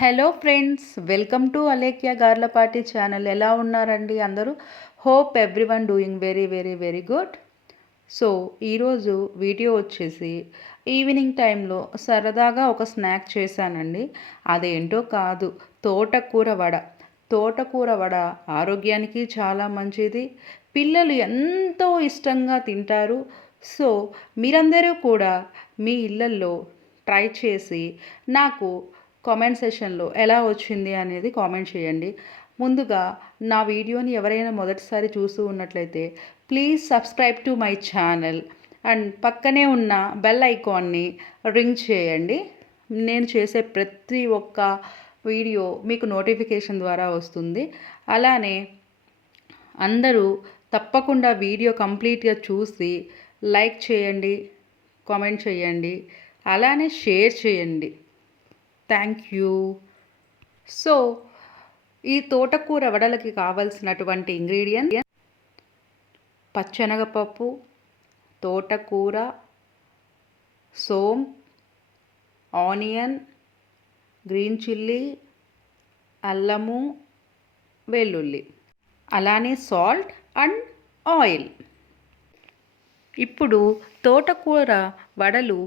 Hello friends welcome to Alekhya Garlapati channel. ఎలా ఉన్నారండి అందరూ? Hope everyone doing very very very good. So ఈరోజు video వచ్చేసి evening టైంలో సరదాగా ఒక స్నాక్ చేశానండి. అదేంటో కాదు తోటకూర వడ. తోటకూర వడ ఆరోగ్యానికి చాలా మంచిది. పిల్లలు ఎంతో ఇష్టంగా తింటారు. సో మీరందరూ కూడా మీ ఇళ్ళల్లో ట్రై చేసి నాకు కామెంట్ సెషన్లో ఎలా వచ్చింది అనేది కామెంట్ చేయండి. ముందుగా నా వీడియోని ఎవరైనా మొదటిసారి చూస్తూ ఉన్నట్లయితే please subscribe to my channel and పక్కనే ఉన్న బెల్ ఐకాన్ని రింగ్ చేయండి. నేను చేసే ప్రతి ఒక్క వీడియో మీకు నోటిఫికేషన్ ద్వారా వస్తుంది. అలానే అందరూ తప్పకుండా వీడియో కంప్లీట్గా చూసి లైక్ చేయండి కామెంట్ చేయండి అలానే షేర్ చేయండి. థ్యాంక్ యూ సో ఈ తోటకూర వడలకి కావలసినటువంటి ఇంగ్రీడియంట్ పచ్చనగపప్పు తోటకూర సోమ్ ఆనియన్ గ్రీన్ చిల్లీ అల్లము వెల్లుల్లి. అలానే సాల్ట్ అండ్ ఆయిల్. ఇప్పుడు తోటకూర వడలు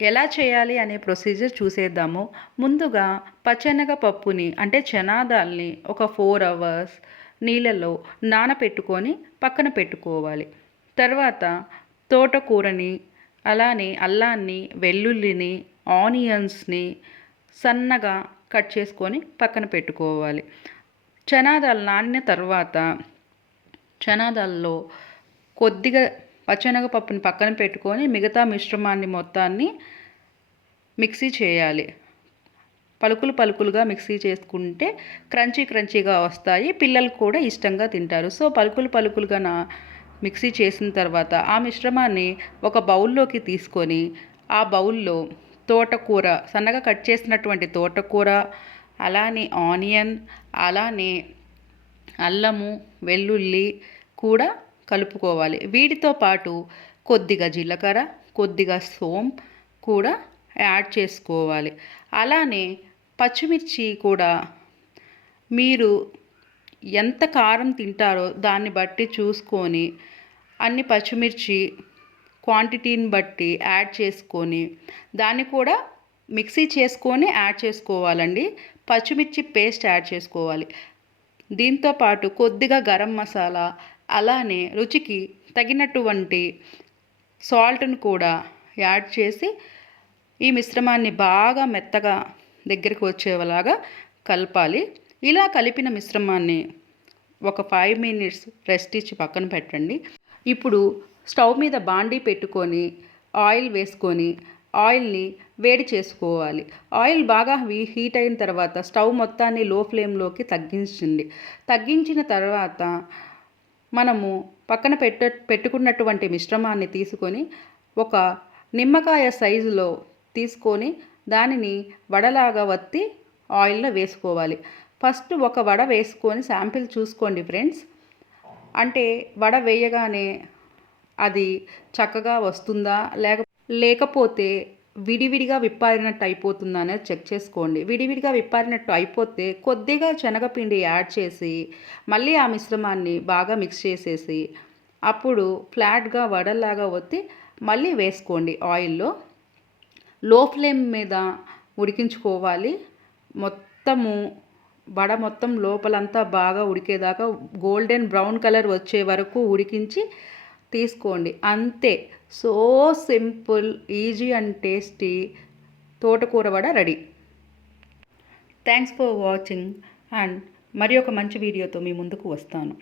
ఎలా చేయాలి అనే ప్రొసీజర్ చూసేద్దాము. ముందుగా పచ్చెనగ పప్పుని అంటే చనాదాల్ని ఒక ఫోర్ అవర్స్ నీళ్ళలో నానపెట్టుకొని పక్కన పెట్టుకోవాలి. తర్వాత తోటకూరని అలానే అల్లాన్ని వెల్లుల్లిని ఆనియన్స్ని సన్నగా కట్ చేసుకొని పక్కన పెట్టుకోవాలి. చనాదాలు నానిన తర్వాత చనాదాల్లో కొద్దిగా పచ్చనగపప్పుని పక్కన పెట్టుకొని మిగతా మిశ్రమాన్ని మొత్తాన్ని మిక్సీ చేయాలి. పలుకులు పలుకులుగా మిక్సీ చేసుకుంటే క్రంచీ క్రంచీగా వస్తాయి. పిల్లలు కూడా ఇష్టంగా తింటారు. సో పలుకులు పలుకులుగా నా మిక్సీ చేసిన తర్వాత ఆ మిశ్రమాన్ని ఒక బౌల్లోకి తీసుకొని ఆ బౌల్లో తోటకూర సన్నగా కట్ చేసినటువంటి తోటకూర అలానే ఆనియన్ అలానే అల్లము వెల్లుల్లి కూడా కలుపుకోవాలి. వీటితో పాటు కొద్దిగా జీలకర్ర కొద్దిగా సోమ్ కూడా యాడ్ చేసుకోవాలి. అలానే పచ్చిమిర్చి కూడా మీరు ఎంత కారం తింటారో దాన్ని బట్టి చూసుకొని అన్ని పచ్చిమిర్చి క్వాంటిటీని బట్టి యాడ్ చేసుకొని దాన్ని కూడా మిక్సీ చేసుకొని యాడ్ చేసుకోవాలండి. పచ్చిమిర్చి పేస్ట్ యాడ్ చేసుకోవాలి. దీంతో పాటు కొద్దిగా గరం మసాలా అలానే రుచికి తగినటువంటి సాల్ట్ను కూడా యాడ్ చేసి ఈ మిశ్రమాన్ని బాగా మెత్తగా దగ్గరికి వచ్చేలాగా కలపాలి. ఇలా కలిపిన మిశ్రమాన్ని ఒక ఫైవ్ మినిట్స్ రెస్ట్ ఇచ్చి పక్కన పెట్టండి. ఇప్పుడు స్టవ్ మీద బాండీ పెట్టుకొని ఆయిల్ వేసుకొని ఆయిల్ని వేడి చేసుకోవాలి. ఆయిల్ బాగా హీట్ అయిన తర్వాత స్టవ్ మొత్తాన్ని లో ఫ్లేమ్లోకి తగ్గించండి. తగ్గించిన తర్వాత మనము పక్కన పెట్ట పెట్టుకున్నటువంటి మిశ్రమాన్ని తీసుకొని ఒక నిమ్మకాయ సైజులో తీసుకొని దానిని వడలాగా వత్తి ఆయిల్లో వేసుకోవాలి. ఫస్ట్ ఒక వడ వేసుకొని శాంపిల్ చూసుకోండి ఫ్రెండ్స్. అంటే వడ వేయగానే అది చక్కగా వస్తుందా లేక లేకపోతే విడివిడిగా విప్పారినట్టు అయిపోతుందా అనేది చెక్ చేసుకోండి. విడివిడిగా విప్పారినట్టు అయిపోతే కొద్దిగా శనగపిండి యాడ్ చేసి మళ్ళీ ఆ మిశ్రమాన్ని బాగా మిక్స్ చేసేసి అప్పుడు ఫ్లాట్గా వడల్లాగా ఒత్తి మళ్ళీ వేసుకోండి ఆయిల్లో. లో ఫ్లేమ్ మీద ఉడికించుకోవాలి. మొత్తము వడ మొత్తం లోపలంతా బాగా ఉడికేదాకా గోల్డెన్ బ్రౌన్ కలర్ వచ్చే వరకు ఉడికించి తీసుకోండి. అంతే. So simple easy and tasty తోటకూర vada ready. Thanks for watching and మరి ఒక మంచి వీడియోతో మీ ముందుకు వస్తాను.